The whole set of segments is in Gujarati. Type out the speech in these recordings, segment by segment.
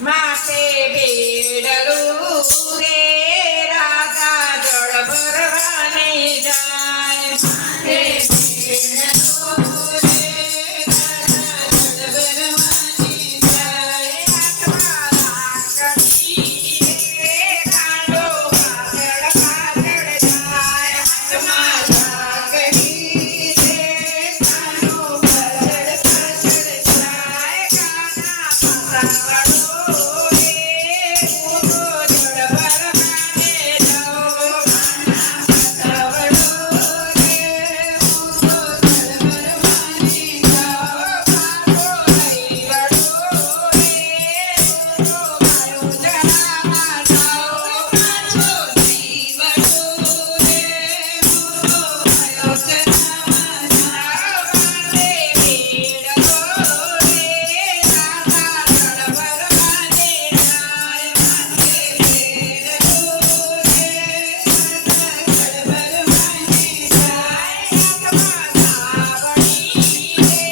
માથે બેડલું રે રાધા જળ ભરવાને જાય માથે બેડલું રે રાધા જળ ભરવાને જાય આત્મા રાખતી રે કાંડો પાછળ પાછળ જાય આત્મા રાખતી રે કાંડો પાછળ પાછળ જાય કાના પાસાવાળો રે હું તો જળ ભરવાને જાઉં કાના પાસાવાળો રે હું તો જળ ભરવાને જાઉં કાકો લઈ વળો રે હું તો મારો જળામાં જાઉં પાછો લઈ વળો રે હું તો મારો જળામાં જાઉં માથે બેડલો રે રાધા જળ ભરવાને જાય માથે બેડલો રે રાધા જળ ભરવાને જાય આત્મા સાવણી રે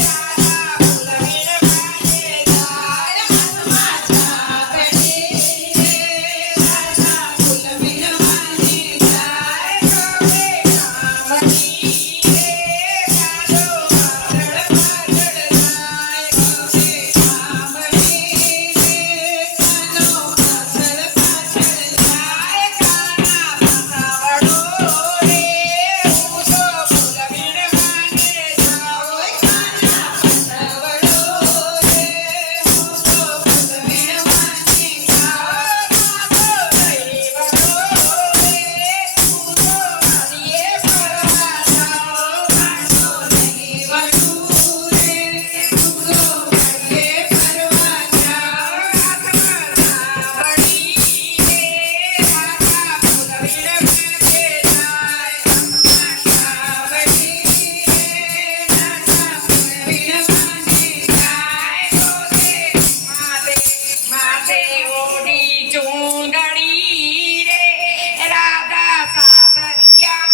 રાધા ફૂલ વીણવાને જાય આત્મા સાવણી રે રાધા ફૂલ વીણવાને જાય ગમે કામની રે કાંડો પાછળ પાછળ જાય ગમે કામની રે કાંડો પાછળ પાછળ જાય કાના પાસાવાળો રે હું તો ફૂલ વીણવાને જાઉં કાના પાસાવાળો રે હું તો ફૂલ વીણવાને જાઉં કાકો લઈ વળો રે હું તો વાડીએ ફરવા જાઉં કાકો લઈ વળું રે હું તો વાડીએ ફરવા જાઉં આત્મા સાવણી રે રાધા ફૂલ વીણવાને જાય આત્મા સાવણી રે રાધા ફૂલ વીણવાને જાય ગોતે માથે ઓઢી ચૂંદડી રે રાધા સાસરિયા